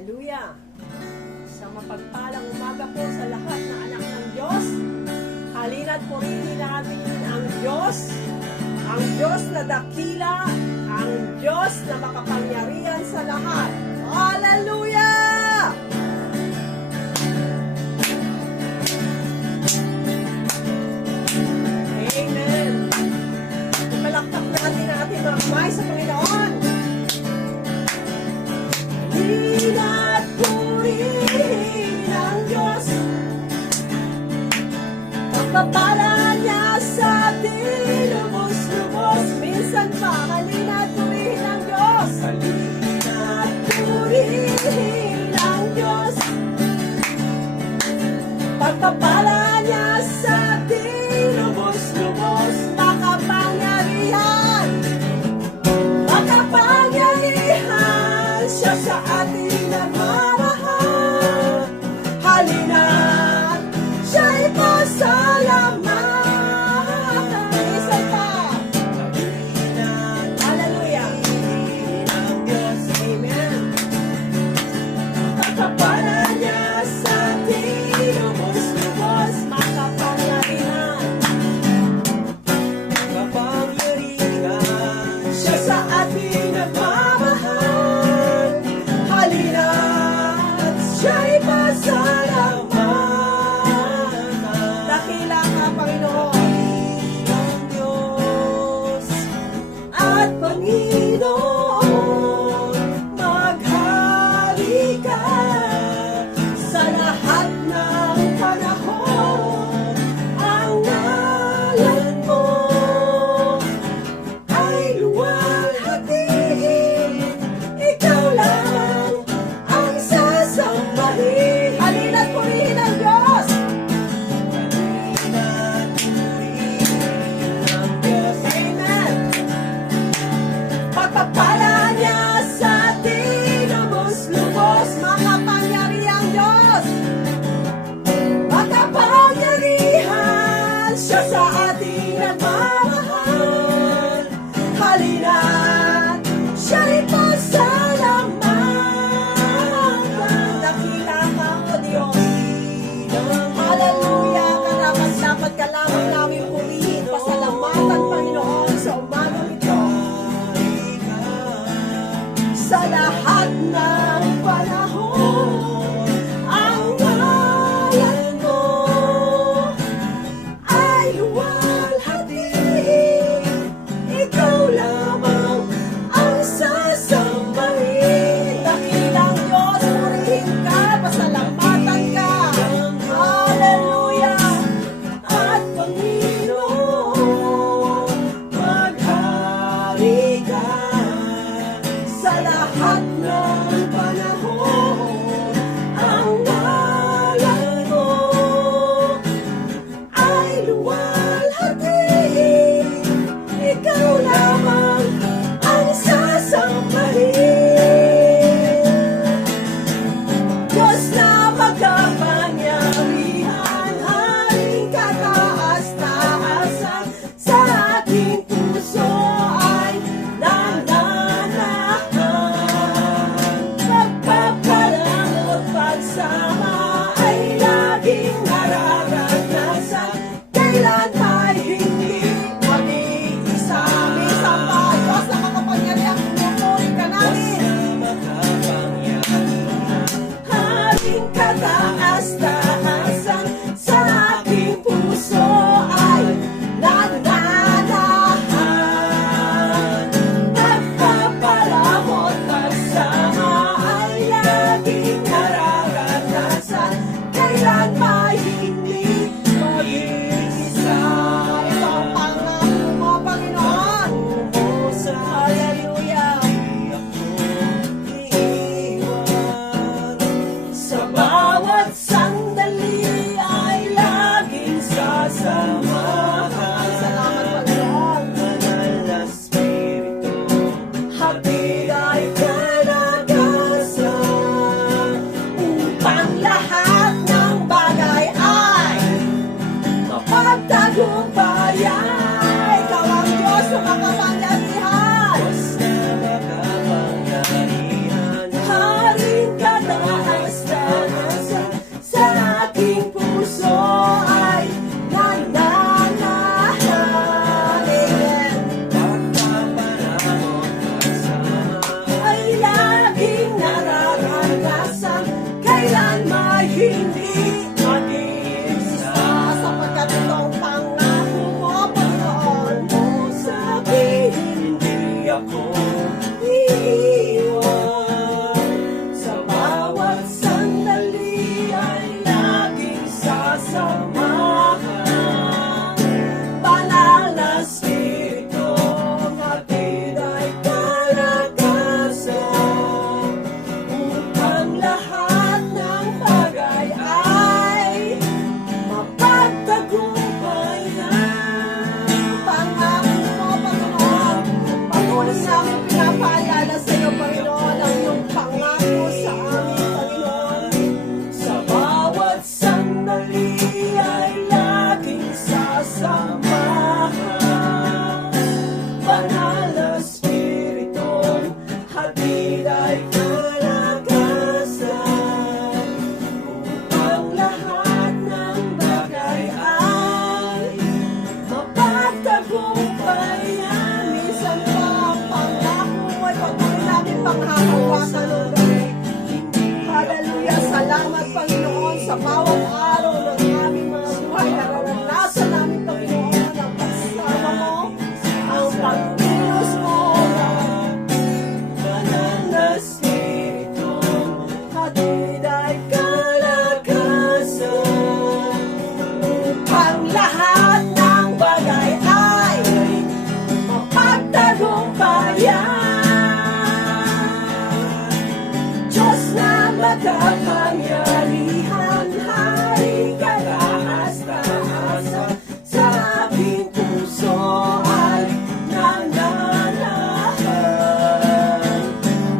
Hallelujah! Isang mapagpalang umaga po sa lahat na anak ng Diyos. Halina't purihin natin ang Diyos na dakila, ang Diyos na makapangyarihan sa lahat. Hallelujah! Amen! Ipalakpak natin ang ating mga kamay sa Panginoon. Halina't purihin ang Diyos. Pagpapala niya sa atin, lubos-lubos. Minsan pa, halina't purihin ang Diyos. Halina't purihin ang Diyos. Pagpapala niya sa atin, lubos-lubos. Makapangyarihan, makapangyarihan siya sa atin nagmamahal. Halina't siya'y pasalamatan. Isa'y pa. Hallelujah. Ang Diyos. Amen. Pagpapala niya sa atin, lubos-lubos, makapangyarihan. Makapangyarihan siya sa atin nagmamahal. Halina't makapangyarihan, hari ka taas-taasan, sa aking puso ay nananahan.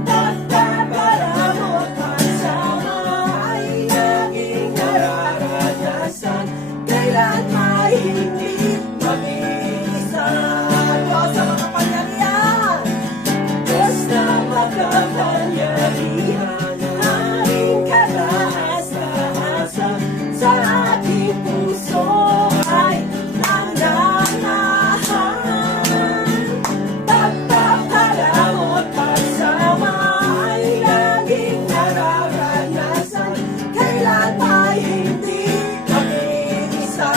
Pagpapalamot at sama ay laging nararanasan, kailan may hindi mag-iisa. Diyos na makapangyarihan, Diyos na makapangyarihan, haring kataas-taasan, sa aking puso ay nananahan. Pagpapalamot pagsama ay laging nararanasan, kailan may hindi mag-iisa.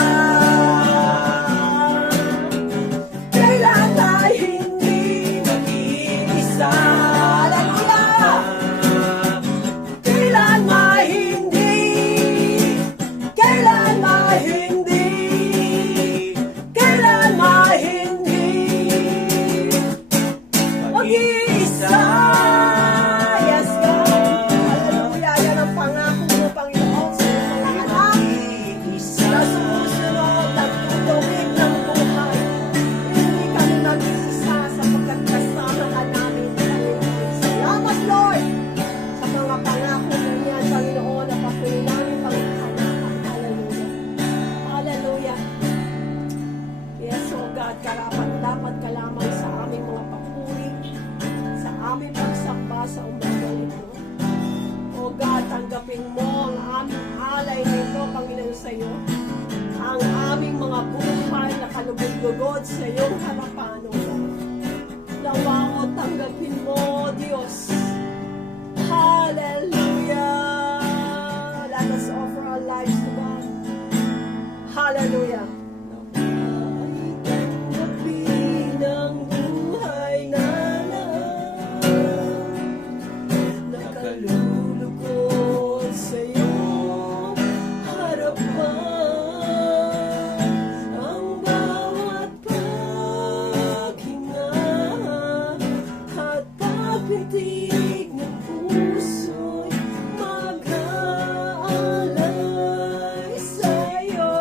Kailan ay hindi mag-iisa. Hallelujah! Kailan may hindi, kailan may hindi, kailan may hindi mag-iisa. Yes, God. Hallelujah. Yan ang pangako mo, Panginoon, sa iyong mga anak na sumusunod at tutubig ng buhay. Hindi kami mag-iisa sapagkat kasama ka namin, Panginoon. Salamat, Lord, sa mga pangako mo niyan, Panginoon, na patuloy namin panghahanapan. Hallelujah. Hallelujah. Yes, oh God, karapat-dapat ka lamang sa aming mga papuri, sa aming pagsamba sa umagang ito. Oh God, tanggapin mo ang aming alay nito, Panginoon, sa iyo. Ang aming mga buhay na kalugod-lugod sa iyong harapan, oh God. Nawa mo, tanggapin mo, Diyos. Hallelujah. Let us offer our lives to God. Hallelujah. Ay, tanggapin ang buhay na nakalulugod sa iyong harapan. Ang bawat paghinga at pagpitig ng puso'y mag-aalay sa iyo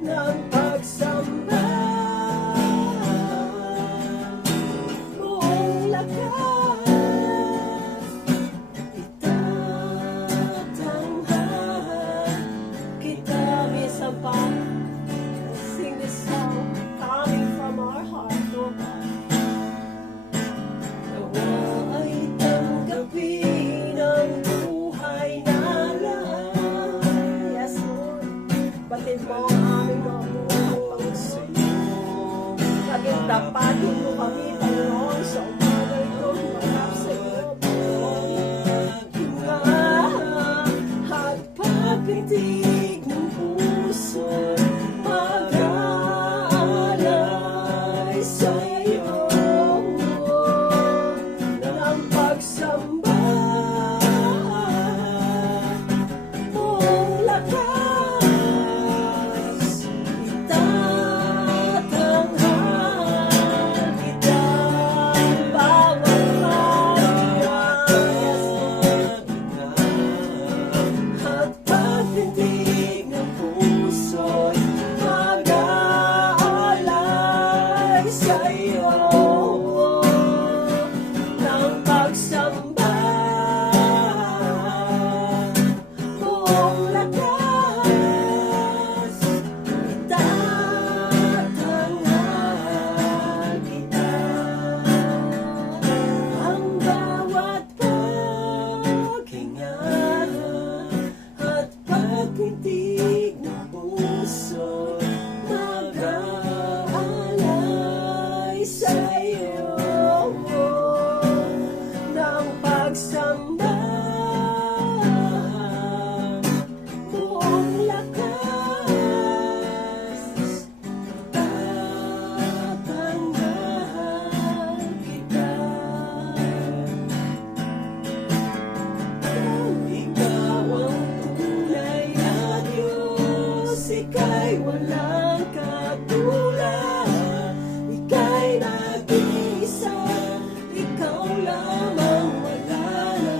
ng pagsamba. Buong lakas itatanghal kita. Minsan pa, sing this song coming from our heart, oh God. Nawa ay tanggapin ang buhay na lahat. Yes, Lord. Batid mo ang aming mga buhay, Panginoon. Maging tapatin mo kami, Panginoon, sa umaga ito. Humarap sa iyo, Panginoon. At pagpitig ng puso, mag-aalay sa iyo ng pagsamba. Buong lakas itatanghal kita. Bawat paghinga at pagpitig ng puso'y mag-aalay sa iyo ng pagsamba. Buong lakas itatanghal kita. Ang bawat paghinga at pagpitig ng puso, mag-aalay sa iyo ng pagsamba. Buong lakas tatanghal kita. Ikaw ang tunay na Diyos, ika'y walang katulad. Ika'y nag-iisa, ikaw lamang, wala nang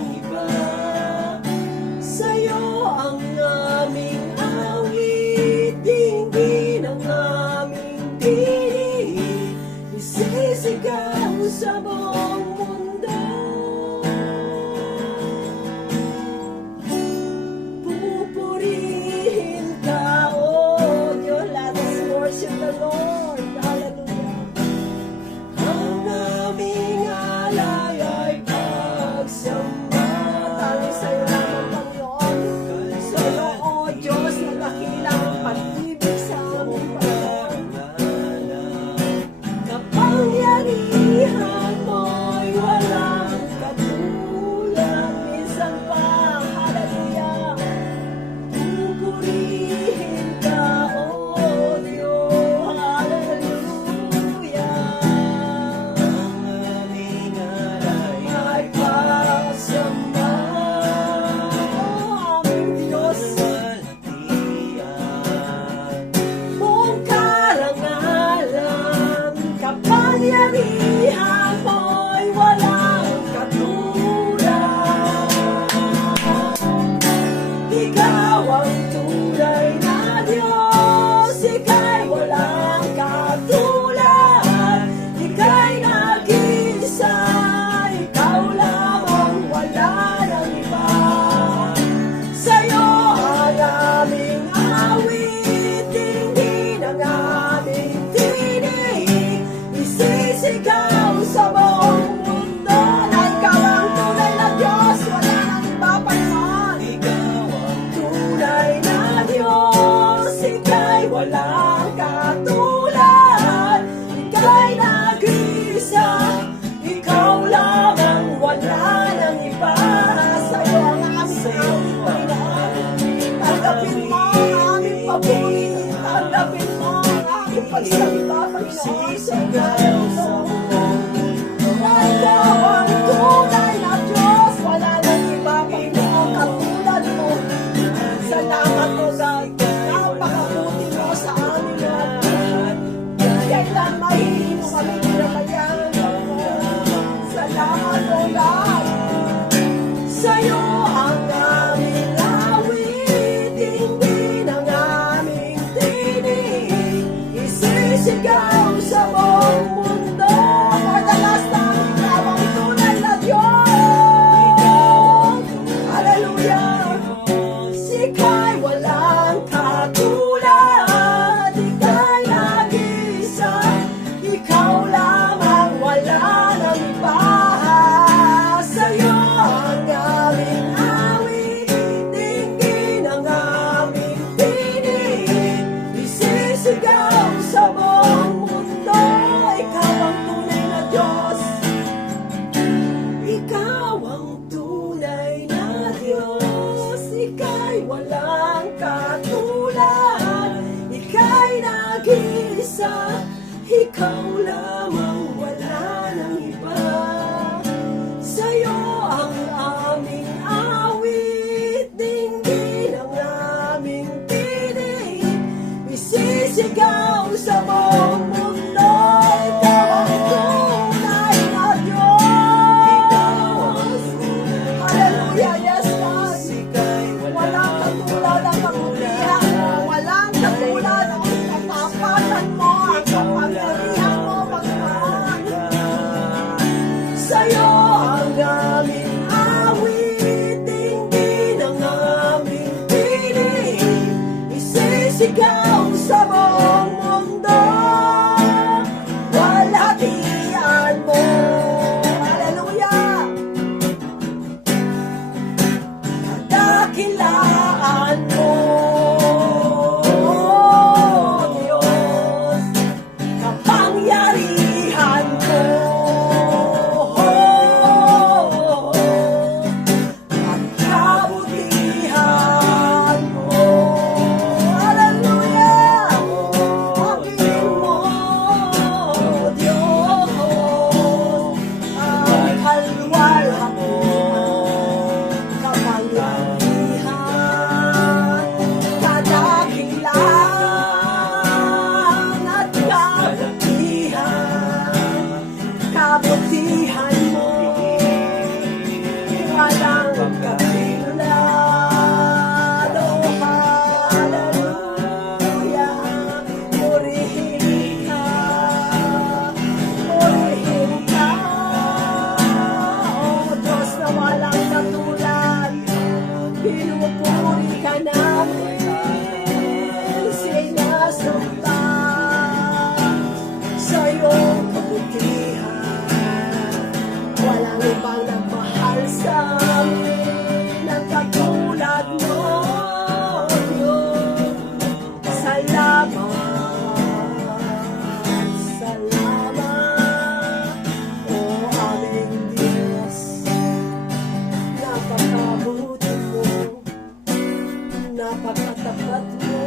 at mo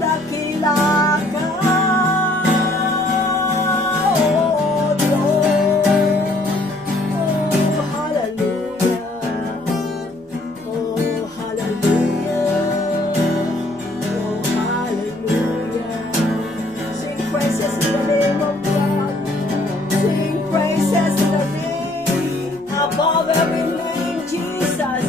dakila ka, oh Diyos. Oh, hallelujah. Oh, hallelujah. Oh, hallelujah. Sing praises to the name of God. Sing praises to the name above every name, Jesus.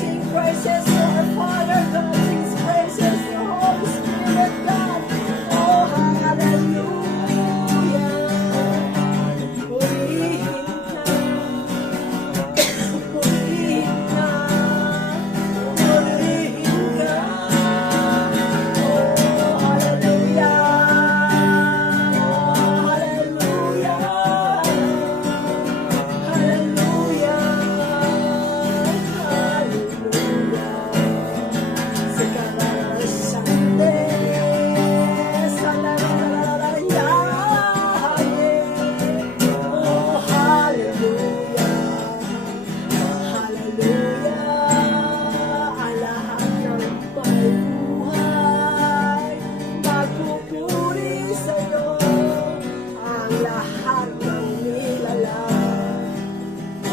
Sing praises to our Father God. Sing praises to the Holy Spirit God. Oh, hallelujah. Purihin ka. Purihin ka. Purihin ka. Oh, hallelujah. Hallelujah. Hallelujah. Hallelujah. Sekarang Sunday. Salalalalalaya. Oh, hallelujah. Hallelujah. Ang lahat ng may buhay magpupuri sa'yo. Ang lahat ng nilalang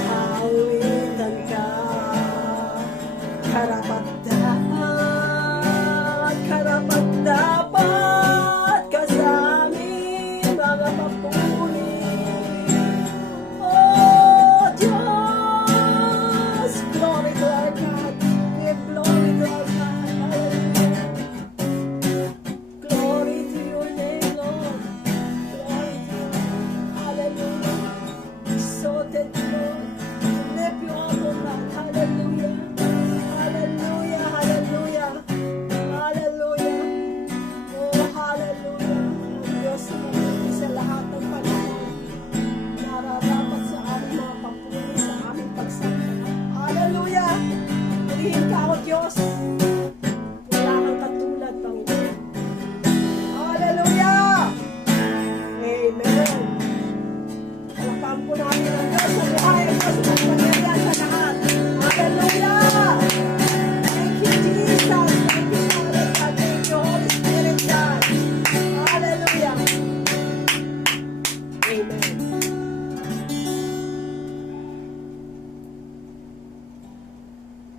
awitan ka. Karapat-dapat ka sa amin, mga papuri. Oh, Diyos, glory to our God. Give glory to our God. Hallelujah. Glory to your name, Lord. Glory to you. Hallelujah. Exalted, Lord. Lift you up, O God. Hallelujah. Hallelujah. Hallelujah. Hallelujah. Oh, hallelujah. Ang Diyos na mabuti sa lahat ng panahon. Nararapat sa aming mga papuri, sa aming pagsamba. Hallelujah. Purihin ka, O Diyos.